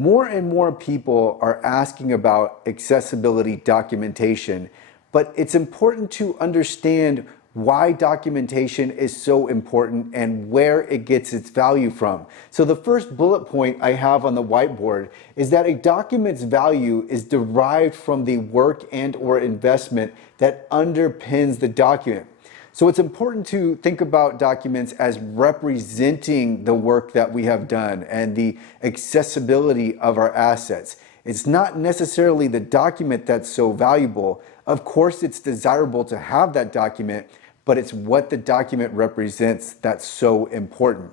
More and more people are asking about accessibility documentation, but it's important to understand why documentation is so important and where it gets its value from. So the first bullet point I have on the whiteboard is that a document's value is derived from the work and or investment that underpins the document. So it's important to think about documents as representing the work that we have done and the accessibility of our assets. It's not necessarily the document that's so valuable. Of course, it's desirable to have that document, but it's what the document represents that's so important.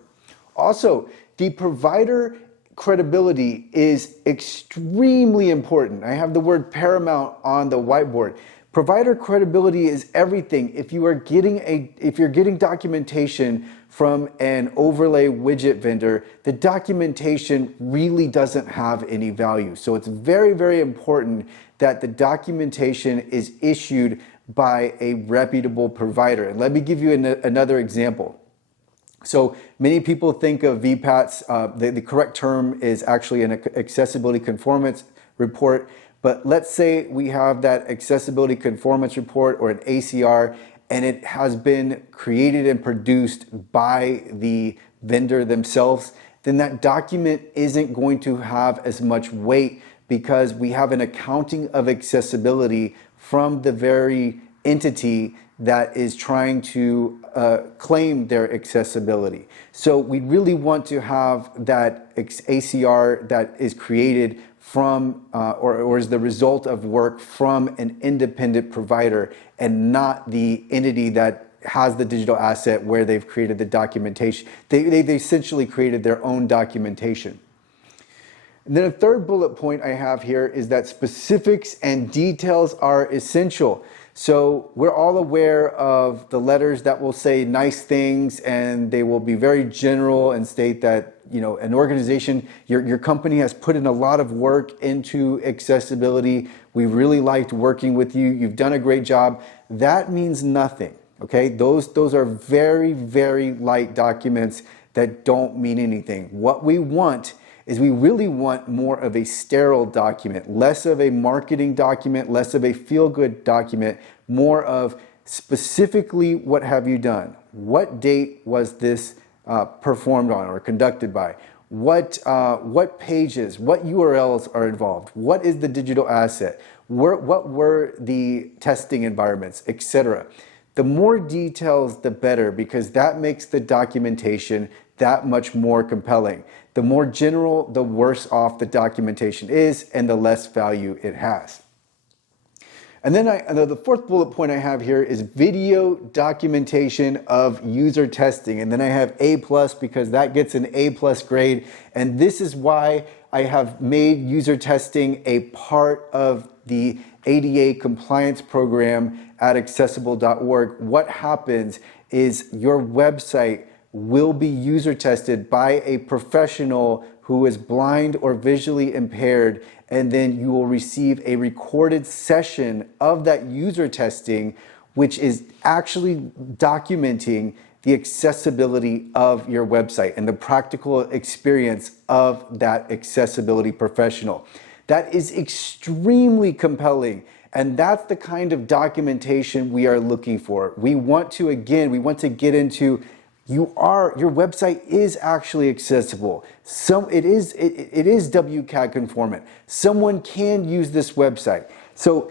Also, the provider credibility is extremely important. I have the word paramount on the whiteboard. Provider credibility is everything. If you're getting documentation from an overlay widget vendor, the documentation really doesn't have any value. So it's very, very important that the documentation is issued by a reputable provider. And let me give you another example. So many people think of VPATs, the correct term is actually an accessibility conformance report. But let's say we have that accessibility conformance report or an ACR, and it has been created and produced by the vendor themselves, then that document isn't going to have as much weight because we have an accounting of accessibility from the very entity that is trying to claim their accessibility. So we really want to have that ACR that is created from or is the result of work from an independent provider and not the entity that has the digital asset where they've created the documentation. They've essentially created their own documentation. And then a third bullet point I have here is that specifics and details are essential. So we're all aware of the letters that will say nice things and they will be very general and state that, you know, an organization, your company has put in a lot of work into accessibility. We really liked working with you. You've done a great job. That means nothing, okay? Those are very, very light documents that don't mean anything. What we want is we really want more of a sterile document, less of a marketing document, less of a feel-good document, more of specifically what have you done? What date was this performed on or conducted by? What pages, what URLs are involved? What is the digital asset? What were the testing environments, etc. The more details, the better, because that makes the documentation that much more compelling. The more general, the worse off the documentation is and the less value it has. And then the fourth bullet point I have here is video documentation of user testing. And then I have A+ because that gets an A+ grade. And this is why I have made user testing a part of the ADA compliance program at accessible.org. What happens is your website will be user tested by a professional who is blind or visually impaired, and then you will receive a recorded session of that user testing, which is actually documenting the accessibility of your website and the practical experience of that accessibility professional. That is extremely compelling. And that's the kind of documentation we are looking for. We want to get into your website is actually accessible. It is WCAG conformant. Someone can use this website. So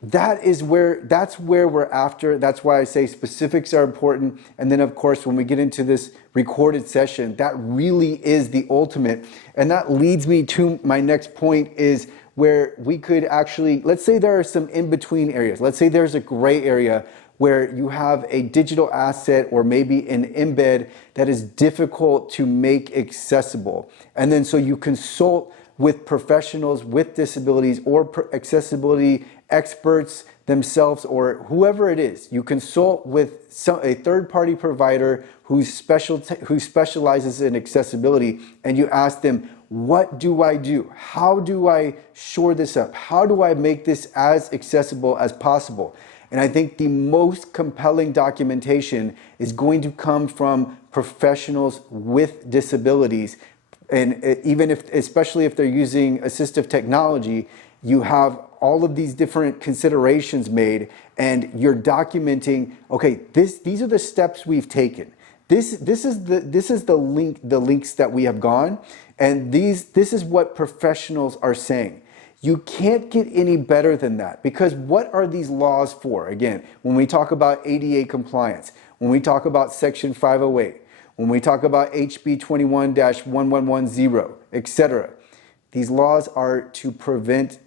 that's where we're after. That's why I say specifics are important. And then of course, when we get into this recorded session, that really is the ultimate. And that leads me to my next point is where we could actually, let's say there are some in-between areas. Let's say there's a gray area where you have a digital asset or maybe an embed that is difficult to make accessible. And then so you consult with professionals with disabilities or accessibility experts themselves or whoever it is. You consult with a third-party provider who specializes in accessibility, and you ask them, what do I do? How do I shore this up? How do I make this as accessible as possible? And I think the most compelling documentation is going to come from professionals with disabilities And even if, especially if they're using assistive technology, you have all of these different considerations made, and you're documenting, okay, these are the steps we've taken. This is the links that we have gone, and this is what professionals are saying. You can't get any better than that, because what are these laws for? Again, when we talk about ADA compliance, when we talk about Section 508, when we talk about HB 21-1110, etc., these laws are to prevent,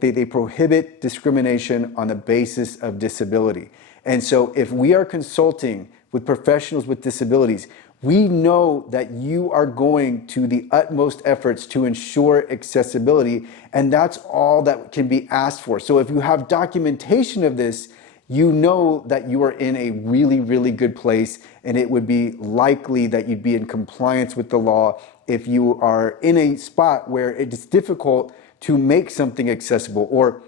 they prohibit discrimination on the basis of disability. And so if we are consulting with professionals with disabilities, we know that you are going to the utmost efforts to ensure accessibility, and that's all that can be asked for. So if you have documentation of this, you know that you are in a really, really good place, and it would be likely that you'd be in compliance with the law if you are in a spot where it's difficult to make something accessible. Or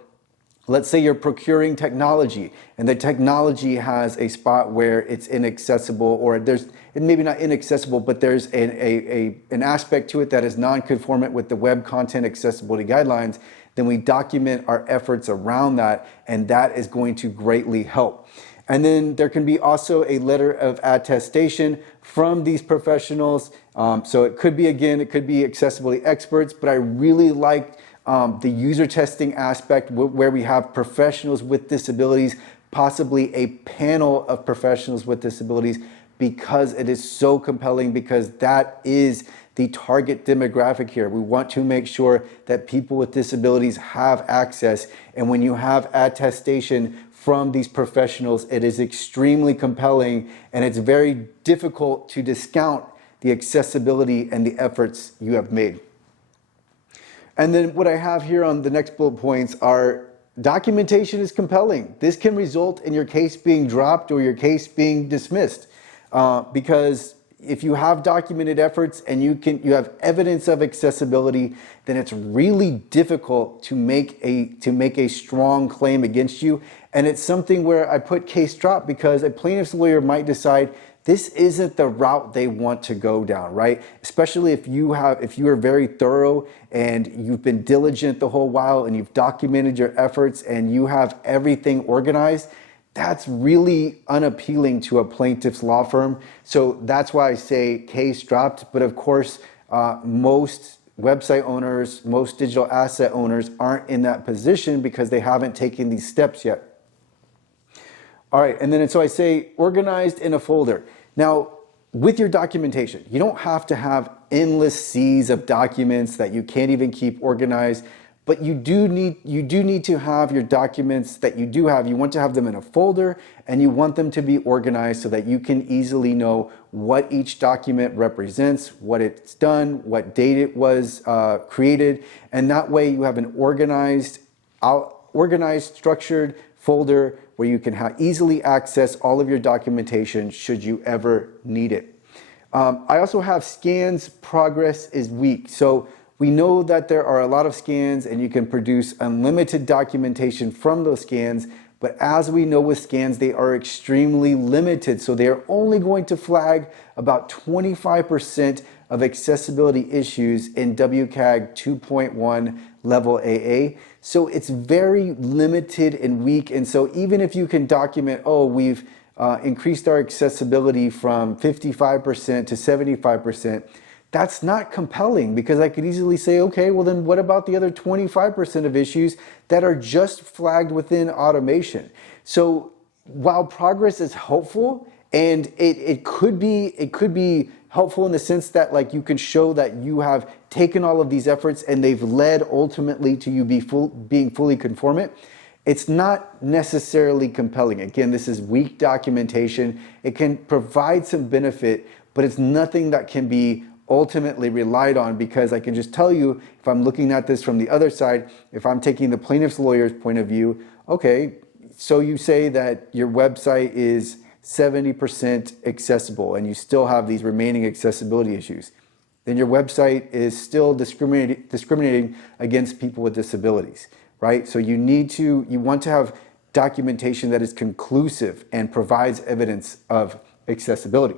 let's say you're procuring technology and the technology has a spot where it's inaccessible, or there's, it maybe not inaccessible, but there's an aspect to it that is non-conformant with the Web Content Accessibility Guidelines. Then we document our efforts around that, and that is going to greatly help. And then there can be also a letter of attestation from these professionals. So it could be, again, it could be accessibility experts, but I really like the user testing aspect where we have professionals with disabilities, possibly a panel of professionals with disabilities, because it is so compelling, because that is the target demographic here. We want to make sure that people with disabilities have access. And when you have attestation from these professionals, it is extremely compelling, and it's very difficult to discount the accessibility and the efforts you have made. And then what I have here on the next bullet points are documentation is compelling. This can result in your case being dropped or your case being dismissed, because if you have documented efforts and you have evidence of accessibility, then it's really difficult to make a strong claim against you. And it's something where I put case drop, because a plaintiff's lawyer might decide this isn't the route they want to go down, right? Especially if you are very thorough and you've been diligent the whole while and you've documented your efforts and you have everything organized. That's really unappealing to a plaintiff's law firm. So that's why I say case dropped. But of course, most website owners, most digital asset owners aren't in that position because they haven't taken these steps yet. All right, and then so I say organized in a folder. Now, with your documentation, you don't have to have endless seas of documents that you can't even keep organized. But you do need to have your documents that you do have. You want to have them in a folder, and you want them to be organized so that you can easily know what each document represents, what it's done, what date it was created, and that way you have an organized, structured folder where you can easily access all of your documentation should you ever need it. I also have scans. Progress is weak. So we know that there are a lot of scans and you can produce unlimited documentation from those scans, but as we know with scans, they are extremely limited. So they are only going to flag about 25% of accessibility issues in WCAG 2.1 level AA. So it's very limited and weak. And so even if you can document, oh, we've increased our accessibility from 55% to 75%, that's not compelling, because I could easily say, okay, well then what about the other 25% of issues that are just flagged within automation? So while progress is helpful, and it could be helpful in the sense that like you can show that you have taken all of these efforts and they've led ultimately to you being fully conformant, it's not necessarily compelling. Again, this is weak documentation. It can provide some benefit, but it's nothing that can be ultimately relied on, because I can just tell you, if I'm looking at this from the other side, if I'm taking the plaintiff's lawyer's point of view, okay, so you say that your website is 70% accessible and you still have these remaining accessibility issues, then your website is still discriminating against people with disabilities, right? So you want to have documentation that is conclusive and provides evidence of accessibility.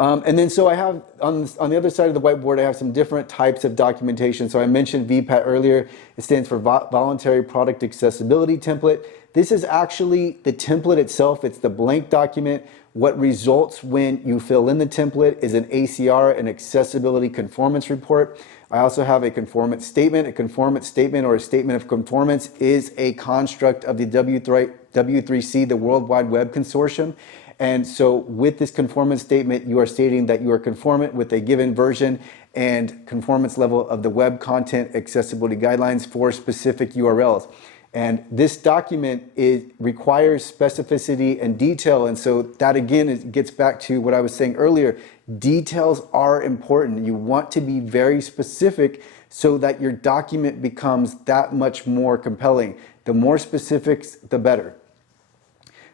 And then so I have on the other side of the whiteboard, I have some different types of documentation. So I mentioned VPAT earlier. It stands for Voluntary Product Accessibility Template. This is actually the template itself. It's the blank document. What results when you fill in the template is an ACR, an Accessibility Conformance Report. I also have a conformance statement. A conformance statement or a statement of conformance is a construct of the W3C, the World Wide Web Consortium. And so with this conformance statement, you are stating that you are conformant with a given version and conformance level of the web content accessibility guidelines for specific URLs. And this document requires specificity and detail. And so that again, gets back to what I was saying earlier. Details are important. You want to be very specific so that your document becomes that much more compelling. The more specifics, the better.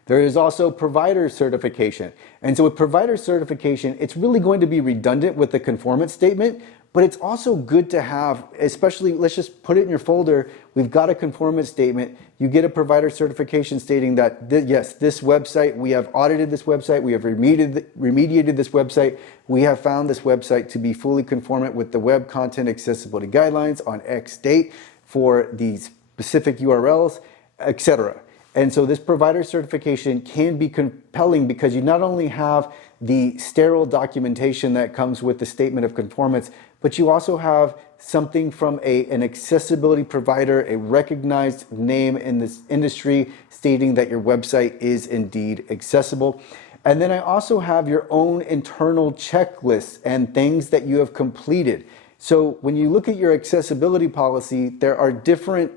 There is also provider certification. And so with provider certification, it's really going to be redundant with the conformance statement, but it's also good to have, especially, let's just put it in your folder. We've got a conformance statement. You get a provider certification stating that, yes, this website, we have audited this website, we have remediated this website, we have found this website to be fully conformant with the web content accessibility guidelines on X date for these specific URLs, etc. And so this provider certification can be compelling because you not only have the sterile documentation that comes with the statement of conformance, but you also have something from an accessibility provider, a recognized name in this industry, stating that your website is indeed accessible. And then I also have your own internal checklists and things that you have completed. So when you look at your accessibility policy, there are different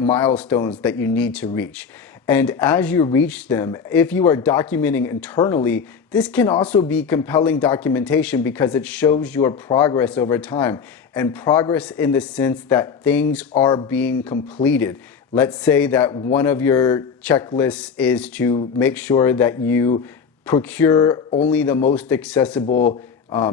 milestones that you need to reach. And as you reach them, if you are documenting internally, this can also be compelling documentation because it shows your progress over time, and progress in the sense that things are being completed. Let's say that one of your checklists is to make sure that you procure only the most accessible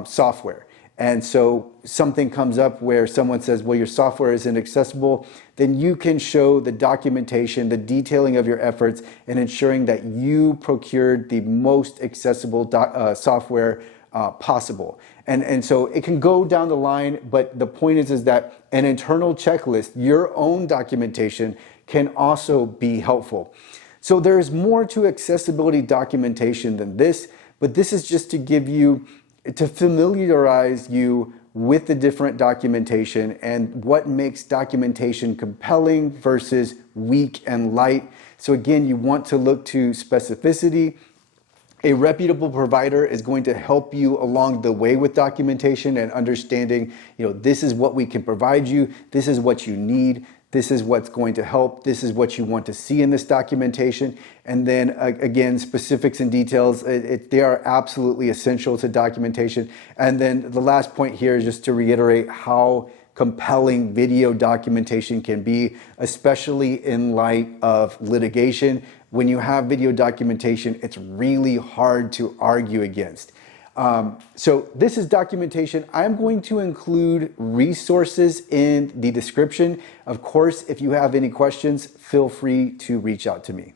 software. And so something comes up where someone says, well, your software isn't accessible, then you can show the documentation, the detailing of your efforts, and ensuring that you procured the most accessible software possible. And so it can go down the line, but the point is that an internal checklist, your own documentation, can also be helpful. So there's more to accessibility documentation than this, but this is just to give you, to familiarize you with the different documentation and what makes documentation compelling versus weak and light. So again, you want to look to specificity. A reputable provider is going to help you along the way with documentation and understanding, this is what we can provide you, this is what you need, this is what's going to help, this is what you want to see in this documentation. And then again, specifics and details, they are absolutely essential to documentation. And then the last point here is just to reiterate how compelling video documentation can be, especially in light of litigation. When you have video documentation, it's really hard to argue against. So this is documentation. I'm going to include resources in the description. Of course, if you have any questions, feel free to reach out to me.